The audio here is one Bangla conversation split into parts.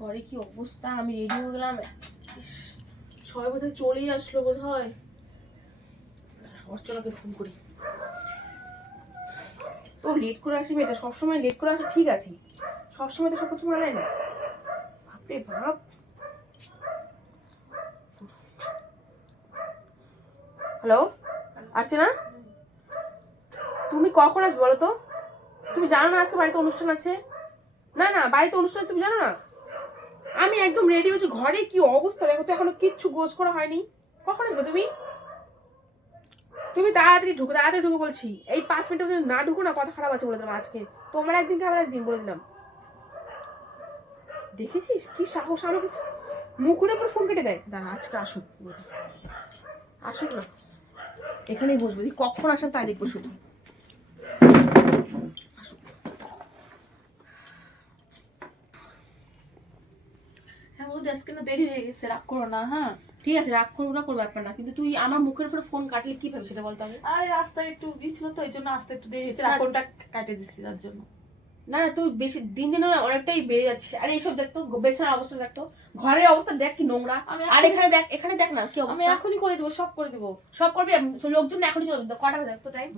ঘরে কি অবস্থা, আমি রেডি হয়ে গেলাম, সবাই বোধহয় চলেই আসলো বোধ হয়। অর্চনাকে ফোন করি। তো লেট করে আসি মেয়েটা, সবসময় লেট করে আসে ঠিক আছে, সবসময় তো সব কিছু মানায় না। বাপরে বাপ। হ্যালো অর্চনা, তুমি কখন আসবে বলো তো? তুমি জানো না আজকে বাড়িতে অনুষ্ঠান আছে? না না, বাড়িতে অনুষ্ঠান তুমি জানো না? আমি একদম রেডি হয়েছি, ঘরে কি অবস্থা দেখো তো, এখনো কিচ্ছু গোছ করা হয়নি। কখন আসবে তুমি? তুমি তাড়াতাড়ি ঢুকে বলছি। এই 5 মিনিট যদি না ঢুকো না, কথা খারাপ আছে বলে দিলাম আজকে। তোমার একদিন আমার একদিন বলে দিলাম। দেখেছিস কি সাহস, আমাকে মুখের উপর ফোন কেটে দেয়। দাঁড়া আজকে আসুক, আসুক না, এখানেই বসবো, কখন আসেন তাই দেখবো শুধু। আসুক। হ্যাঁ বৌদি, আজকে না দেরি হয়ে গেছে, রাগ করো না। হ্যাঁ ঠিক আছে, রাগ করবো না, কোনো ব্যাপার না, কিন্তু তুই আমার মুখের উপরে ফোন কাটলে কি ভাবি সেটা বলতে হবে। আরে রাস্তায় একটু ছিল তো, এই জন্য আসতে একটু দেরি হয়েছে, রাগটা কাটে দিচ্ছি তার জন্য। না না, তুই বেশি দিন দিন অনেকটাই বেড়ে যাচ্ছিস। আরে এইসব দেখতো, বেচার অবস্থা দেখতো, ঘরের অবস্থা দেখ কি নোংরা। আর এখানে দেখ না কি আমি অবস্থা। এখনই করে দেবো, সব করে দেবো। সব করবি, লোকজন এখনই চলে কটা দেখ তো টাইম,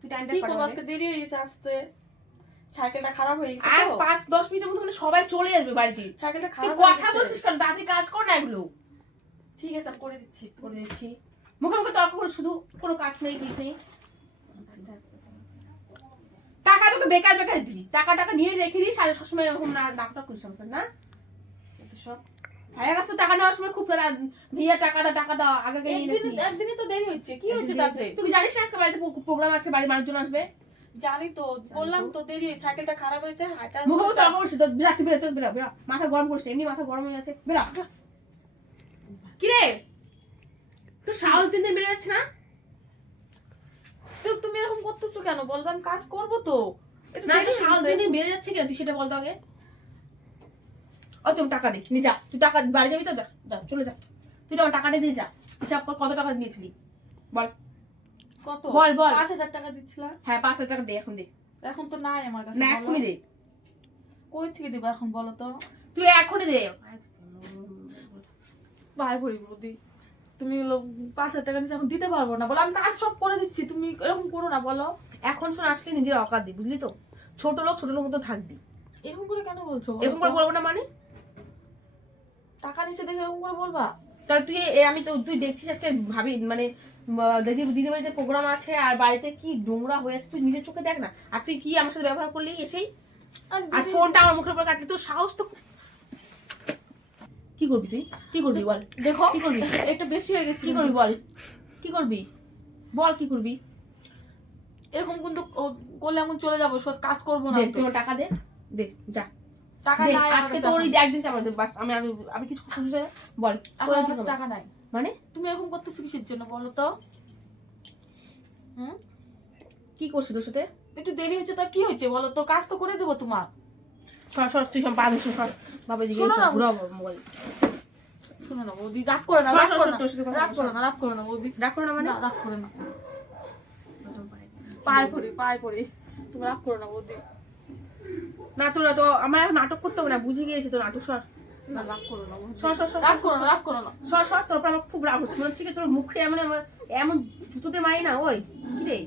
তুই টাইমটা কি কটা করবো, আজকে দেরি হয়ে গেছে আসতে, সাইকেলটা খারাপ হয়ে গেছে। আর 5-10 মিনিটের মধ্যে সবাই চলে আসবে বাড়িতে। সাইকেলটা তুই খারাপ কথা বলছিস কেন? তাড়াতাড়ি কাজ কর না এগুলো। ঠিক আছে, আমি করে দিচ্ছি। মুখে মুখে তর্ক করে শুধু, কোনো কাজ নেই কিছু নেই। টাকা তোকে বেকার দিবি, টাকা নিয়ে রেখে দিস, আর সবসময় এরকম নাটক করিস না। সব হয়ে গেছে, টাকা নেওয়ার সময় খুব ভাইয়া টাকা দাও আগে। একদিনই তো দেরি হচ্ছে, কি হচ্ছে তাতে? তুই জানিস না আজকে বাড়িতে প্রোগ্রাম আছে, বাড়ির মানুষজন আসবে। জানি তো, বললাম তো দেরি হয়েছে, সাইকেলটা খারাপ হয়েছে। মুখে মুখে তর্ক করছিস, বেরা, মাথা গরম করিস, এমনি মাথা গরম হয়ে আছে, বেরা। কি রে, তোর সাহস দিন দিন বেড়ে যাচ্ছে না? তো তুমি এরকম করতেছো কেন? বললাম কাজ করবো তো, না তোর সাহস দিন দিন বেড়ে যাচ্ছে কেন, তুই সেটা বলতো আগে। তুমি টাকা দে, নি যা, তুই টাকা বাড়ি যাবি তো, যা চলে যা, তুই তো আমার টাকাটা দিয়ে যা। হিসাব কর কত টাকা দিয়েছিলি বল। কত? বল 5,000 টাকা দিচ্ছিলাম। হ্যাঁ 5,000 টাকা দে, এখন দে। এখন তো নাই আমার কাছে। না এখনই দে। কই থেকে দিব এখন বলো তো? তুই এখনই দে। ভাই বলি বৌদি, তুমি 5,000 টাকা নিচে এখন দিতে পারবো না, বলো আমি কাজ সব করে দিচ্ছি, তুমি এরকম করো না বলো। এখন শোন, আসলে নিজের অকাত দি, বুঝলি তো? ছোট লোক মতো থাকবি। এরকম করে কেন বলছো? এরকম করে বলবো না মানে? টাকা নিচে দেখে এরকম করে বলবা? তাহলে তুই দেখছিস আজকে ভাবি মানে দিদি বাড়িতে প্রোগ্রাম আছে, আর বাড়িতে কি নোংরা হয়ে আছে তুই নিজের চোখে দেখ না। আর তুই কি আমার সাথে ব্যবহার করলি এসেই, আর ফোনটা আমার মুখের উপর কাটলি, তোর সাহস তো। কি করবি তুই, কি করবি বল? দেখো কি করবি, এটা বেশি হয়ে গেছে। কি করবি বল, কি করবি বল, কি করবি? এরকম কিন্তু করলে এখন চলে যাবো, কাজ করবো না। তুই টাকা দে, দে যা টাকা নাই আজকে তোর একদিন কেমন বাস, আমি কিছু খুঁজে বল। আমার কাছে টাকা নাই মানে তুমি এরকম করতেছো কিসের জন্য বলো তো? কি করছিস তোর সাথে? একটু দেরি হয়েছে তা কি হয়েছে বলো তো, কাজ তো করে দেবো তোমার। সর তুই সব বাদ সর বাবা দিকে ঘুরাও মোবাইল। শোনো না বৌদি, রাগ করো না, রাগ করো না বৌদি, রাগ করো না মানে? রাগ করো না, পায়ে পড়ি, তুমি রাগ করো না বৌদি। না তোরা তো আমার নাটক করতে হবে না, বুঝে গিয়েছি তো নাটক। সর না, রাগ করো না, রাগ করো না। সর তোর আমার খুব রাগ হচ্ছে, মনে হচ্ছে কি তোর মুখে এমন জুতোতে মারি না। ওই কি রে,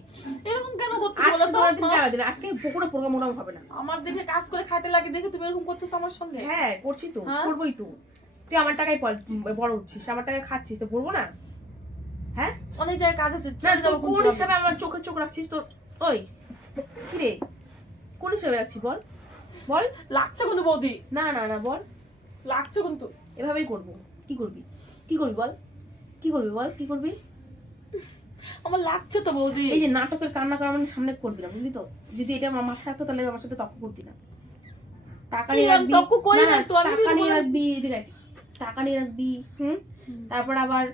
এরকম কেন করছো আজকে বলো তো? আজকে কোনো প্রোগ্রাম হবে না। আমার দেখে কাজ করে খাইতে লাগে দেখে তুমি এরকম করতেছো আমার সঙ্গে? হ্যাঁ করছি তো, করবোই তো। তুই আমার টাকায় বড় হচ্ছিস, আমার টাকায় খাচ্ছিস, তো বলবো না? হ্যাঁ অনেক জায়গায় কাজ আছে, কোন হিসাবে আমার চোখ রাখছিস তোর? ওই কি রে, কোন হিসাবে রাখছিস বল বল? লাগছে কিন্তু বৌদি, না না না বল, লাগছে কিন্তু। এভাবেই করবো। কি করবি বল, কি করবি বল, কি করবি? আমার লাগছে তো বৌদি। এই যে নাটকের কান্না করা মানে সামনে করবি না, বুঝলি তো? যদি এটা আমার মাথায় থাকতো তাহলে আমার সাথে তর্ক করতি না। টাকা নিয়ে রাখবি, টাকা নিয়ে রাখবি, তারপর আবার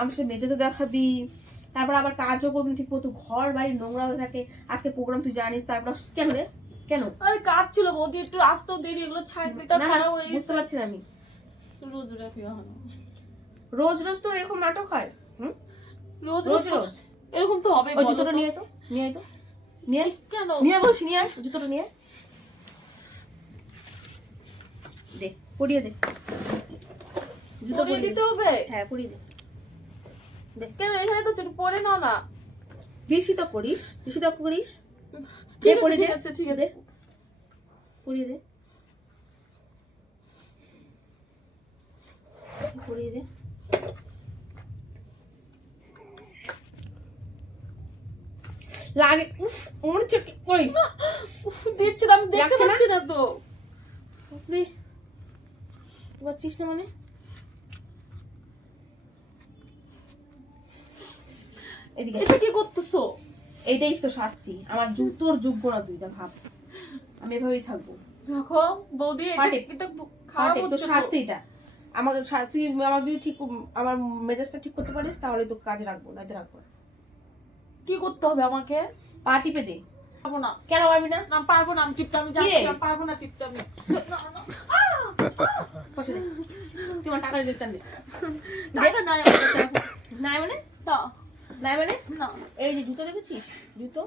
আমার সাথে মেঝেতে দেখাবি, তারপর আবার কাজও করবি ঠিক মতো, ঘর বাড়ি নোংরা হয়ে থাকে। আজকে প্রোগ্রাম তুই জানিস, তারপর কেন রে কেন? আরে কাজ ছিল বৌদি, একটু আসতেও দেরি, এগুলো ছাইটা খারাপ হয়ে বুঝতে পারছি না আমি। রোজ রোজ তো এরকম নাটক হয়? রোজ এরকম তো হবে। জুতোটা নিয়ে কেন নিয়ে বলছি, নিয়ে আস জুতোটা নিয়ে। দে পরিয়ে দে, জুতো পরিয়ে পরিয়ে দিতে দে। হবে? হ্যাঁ পরিয়ে দে। কেন এখানে তো একটু পরে নাও না। বেশি তো করিস, বেশি তো করিস। ঠিক আছে, পরে ঠিক দে। আছে, ঠিক আছে। দে। পরিয়ে দে, পরিয়ে দে। লাগে উফ মনে হচ্ছে ওই উফ, দিচ্ছি না, আমি দেখতে লাগছে না? পাচ্ছি না তো। উপরে পাচ্ছিস না মানে? এদিকে এটা কি করতেছো? এইটাই তো শাস্তি, আমার জুতোর যোগ্য না তুই, তা ভাব আমি এভাবেই থাকবো। দেখো বৌদি, এটা পাটে। এটা খারাপ তো হচ্ছে তো। শাস্তি এটা আমার তুই আমার যদি ঠিক আমার মেজাজটা ঠিক করতে পারিস তাহলে তো কাজে রাখবো, না রাখবো না। কি করতে হবে আমাকে? পা টিপে দে। পারবো না, কেন পারবি না? না পারবো না, আমি টিপতে, আমি কি যাচ্ছি রে? না, পারবো না টিপতে আমি। না, না। বসে দে, তুই আমার টাকা দিতে দে। টাকা নাই আমার কাছে এখন। নাই মানে? না, নাই মানে? না। এই যে জুতো দেখেছিস, জুতো,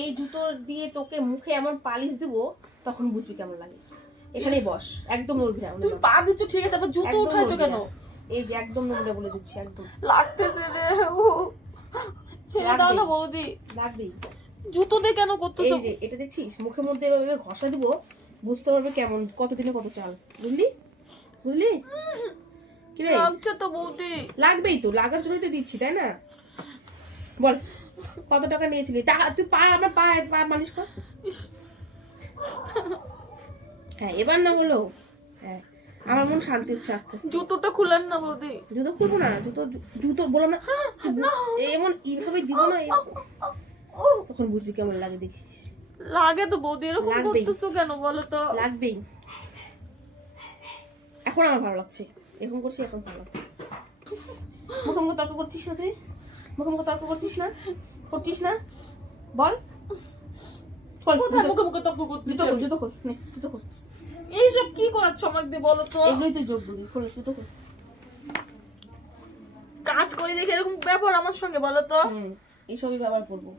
এই জুতো দিয়ে তোকে মুখে এমন পালিশ দেবো তখন বুঝবি কেমন লাগে। এখানেই বস, একদম নড়বি না, তুমি পা দিচ্ছ ঠিক আছে, আবার জুতো একদম উঠাইছো নড়বি কেন? না। এই যে একদম নড়বি বলে দিচ্ছি, একদম লাগতেছে রে। ও, ছেড়ে দাও না বৌদি, লাগবেই। জুতো দিয়ে কেন করতেছো? এই যে এটা দেখছিস, মুখের মধ্যে এভাবে ঘষা দিব, বুঝতে পারবে কেমন, কতদিনে কত চাল, বুঝলি বুঝলি কি রে? লাগছে তো বৌদি। লাগবেই তো, লাগার জন্যই তো দিচ্ছি, তাই না? বল কত টাকা নিয়েছিলি? টাকা তুই পা আমার পা পা মালিশ কর। ইস, হ্যাঁ এবার না হলো, হ্যাঁ আমার মন শান্তি হচ্ছে আস্তে আস্তে। জুতোটা খুলেন না বৌদি। জুতো খুলবো না, জুতো জুতো বললাম না, এমন এইভাবে দিব না, ও, তখন বুঝবি কেমন লাগে, দেখিস লাগে তো বৌদি, এরকম লাগবেই। করতেছো কেন বলো তো? লাগবেই। এখন আমার ভালো লাগছে, এখন করছি, এখন ভালো লাগছে। মুখে মুখে তর্ক করছিস না তুই, মুখে মুখে তর্ক করছিস না, করছিস না, বল খোল, কোথায় জুতো- মুখে মুখে তর্ক করতেছো? জুতো খোল, জুতো খোল, নে জুতো খোল। এইসব কি করাচ্ছ আমাকে দিয়ে বলো তো? এগুলোই তুই যোগ দিবি, খোল জুতো খোল। কাজ করি দেখে এরকম ব্যাপার আমার সঙ্গে বলো তো? এইসবই ব্যবহার করবো।